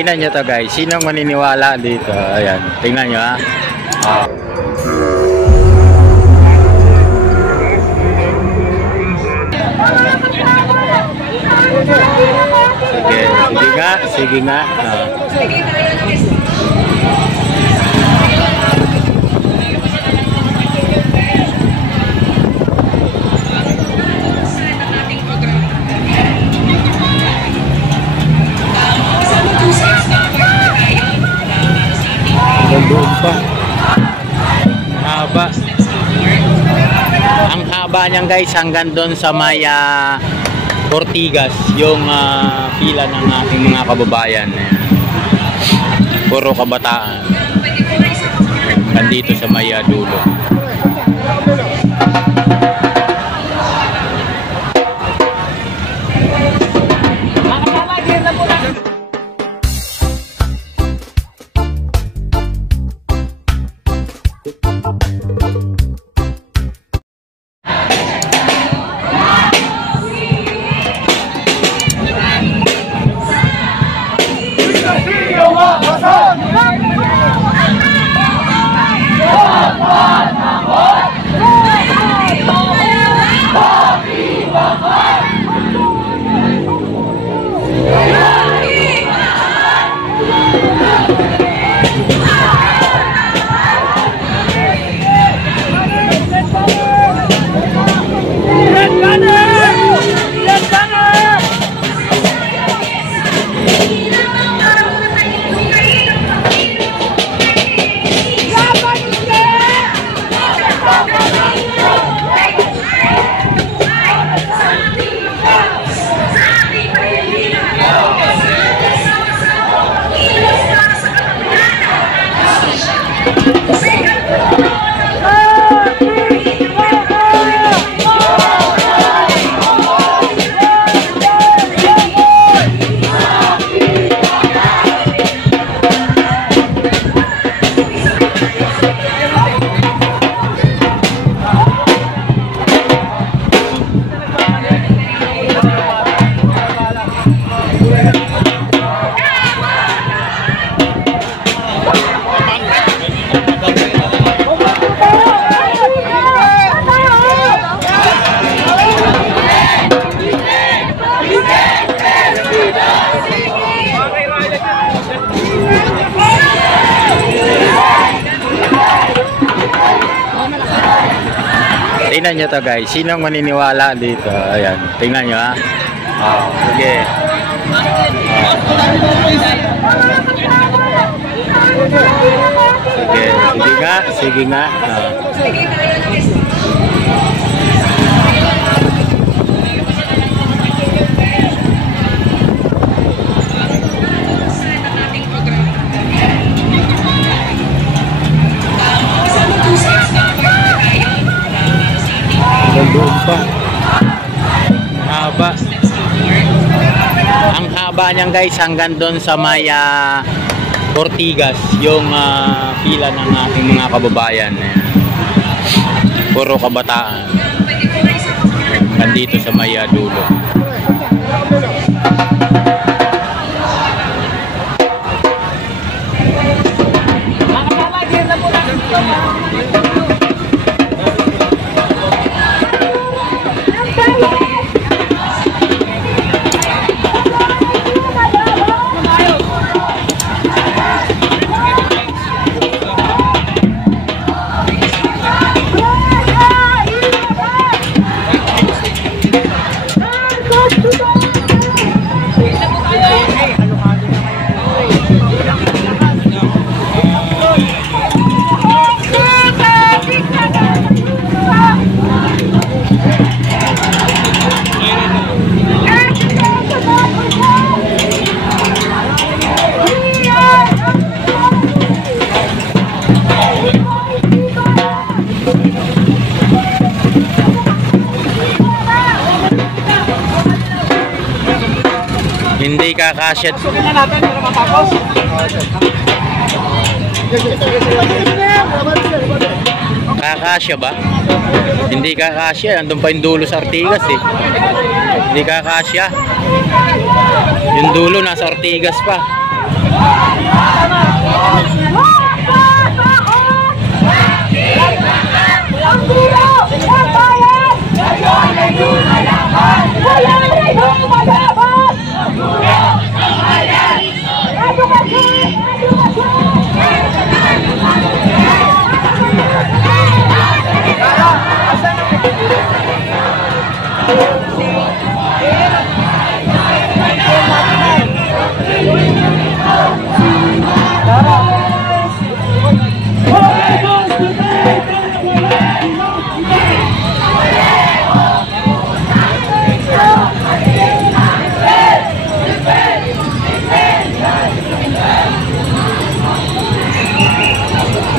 Tingnan nyo to guys. Sinong maniniwala dito? Ayan. Tingnan nyo ha. Sige, sige nga. Sige nga. Doon pa. Haba. Ang haba niyan guys hanggang doon sa may Ortigas, yung pila ng ating mga kababayan. Puro kabataan. Nandito sa may dulo. Tingnan nyo to guys. Sinong maniniwala dito? Ayan. Tingnan nyo ha. Sige. Sige. Sige nga. Sige nga. Doon pa. Haba. Ang haba niyan guys hanggang doon sa may Ortigas, yung pila ng ating mga kababayan. Puro kabataan. Nandito sa may dulo. Hindi kakasya. Sukin na natin para matapos. Kakasya ba? Hindi kakasya. Andun pa yung dulo sa Ortigas eh. Hindi kakasya. Yung dulo nasa Ortigas pa.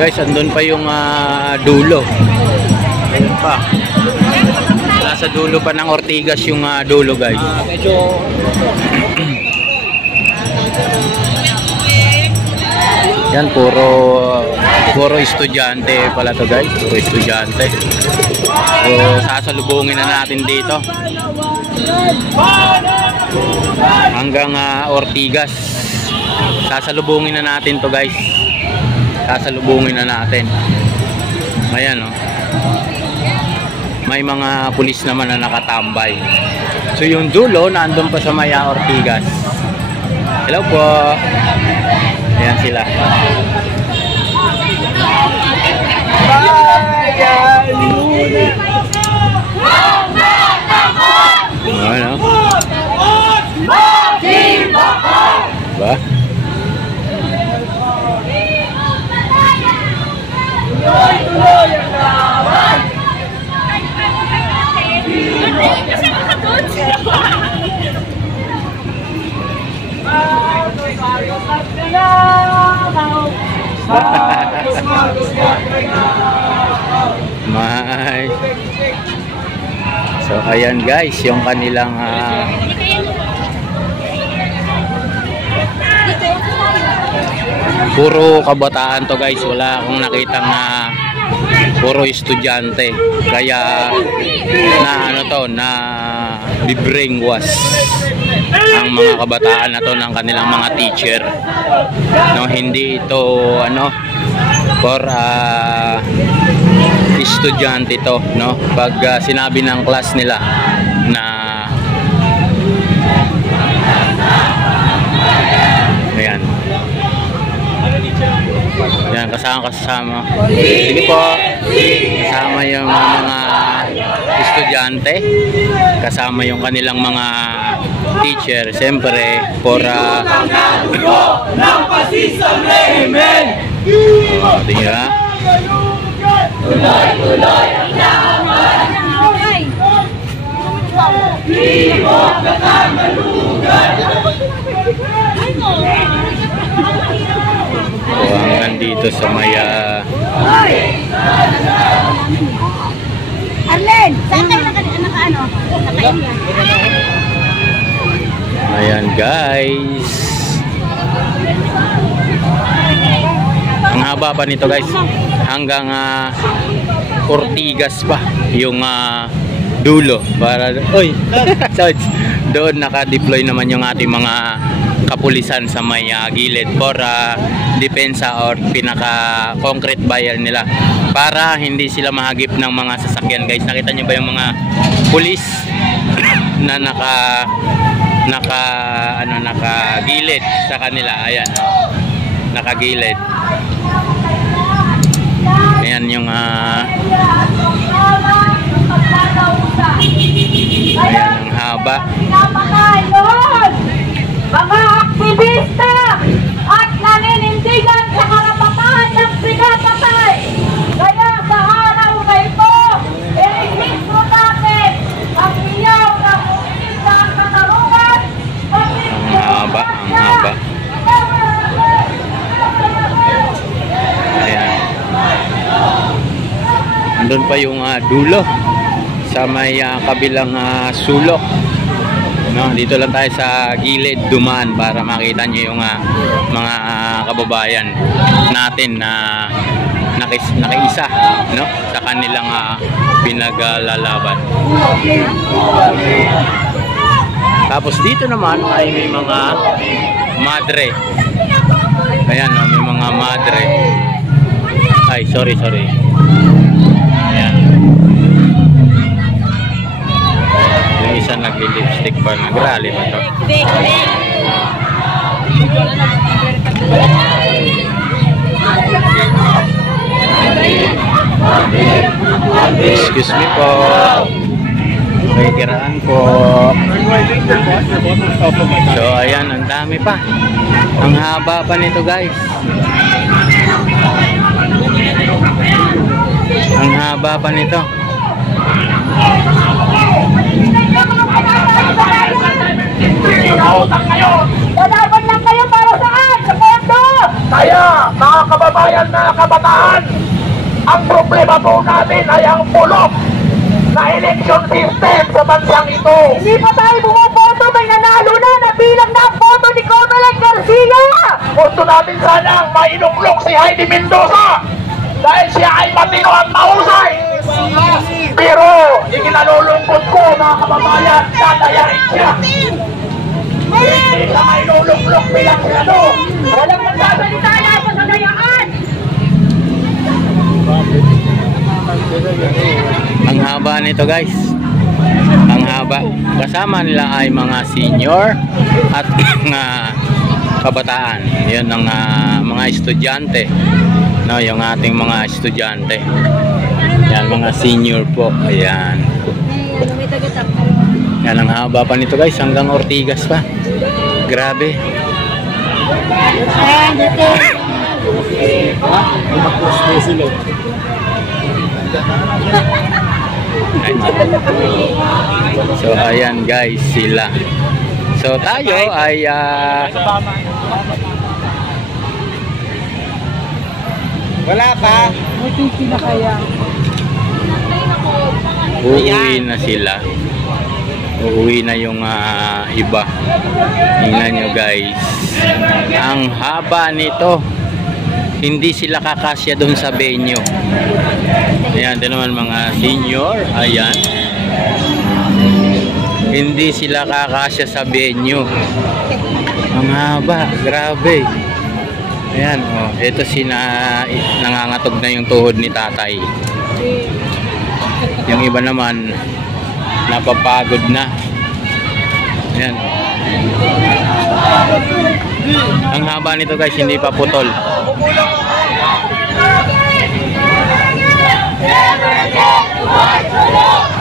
Guys, andun pa yung dulo. Ayun pa. Nasa dulo pa ng Ortigas yung dulo, guys. Medyo yan, puro estudyante pala to, guys. Puro estudyante. So, sasalubungin na natin dito. Hanggang Ortigas. Sasalubungin na natin to, guys. Sasalubungin na natin. Ayan, oh. May mga pulis naman na nakatambay. So yung dulo nandun pa sa Maya Ortigas. Hello po. Ayan sila. Ano? Ba? May. So ayan guys, yung kanilang puro kabataan to guys, wala akong nakitang puro estudyante, kaya na ano to, na bibrainwash ang mga kabataan na to ng kanilang mga teacher, no? Hindi ito ano for estudyante to, no? Pag sinabi ng class nila na ayan, yan, kasama. Sige po. Kasama yung mga estudyante, kasama yung kanilang mga teacher, siyempre for ng pasisang rehimen. Tingnan. Tuloy ang laban. Limog na kamalugan. So, hanggang dito sa Maya. Arlen, saan kayo naka-ano? Naka-area? Ayan guys. Ang haba pa nito guys. Hanggang Ortigas pa yung dulo. Para, oy, doon naka-deploy naman yung ating mga kapulisan sa may gilid for depensa or pinaka-concrete barrier nila para hindi sila mahagip ng mga sasakyan guys. Nakita nyo ba yung mga pulis na nakagilid sa kanila? Ayan, nakagilid. Ayan yung ayan ang haba. Mga aktivista at naninindigan sa karapatan ng pinapatay. Kaya sa araw na ito, i-registro natin ang iyaw na kumilita ang katarungan. Ang haba, ang haba. Ayan. Andun pa yung dulo sa may kabilang sulok. No, dito lang tayo sa gilid dumaan para makita niyo yung mga kababayan natin na nakiisa, no, sa kanilang pinaglalaban. Tapos dito naman ay may mga madre. Ayan, oh, may mga madre. Ay, sorry. Ayan. Yung isa nagli-lipstick pa. Nagrally ba to? Excuse me po. May kiraan po. So ayan, ang dami pa. Ang haba pa nito guys. Ang haba pa nito. Lalaban lang kayo para saan? Sa pondo! Kaya, mga kababayan na kabataan, ang problema po natin ay ang bulok na election system sa bansang ito. Hindi pa tayo bumoboto, may nanalo na bilang na ang boto ni Comelec Garcia! Gusto natin sanang mainuklok si Heidi Mendoza dahil siya ay matino at mahusay. Pero, ikinalulungkot ko mga kababayan, tatayarin siya. Hindi siya mainuklok bilang senador. Walang magsasalita na sa sagayaan! Ang haba nito guys. Ang haba. Kasama nila ay mga senior at mga kabataan. Yun ang mga estudyante. No, yung ating mga estudyante. Yan, mga senior po. Ayan. Yan, ang haba pa nito guys. Hanggang Ortigas pa. Grabe. So ayan guys sila. So tayo ay Wala pa. uuwi na sila. Uuwi na yung iba. Tingnan nyo guys. Ang haba nito. Hindi sila kakasya doon sa venue. Ayan, din naman mga senior. Ayan. Hindi sila kakasya sa venue. Ang haba. Grabe. Ayan, oh. Ito nangangatog na yung tuhod ni tatay. Yung iba naman, napapagod na. Ayan. Ang haba nito guys, hindi pa putol. Never get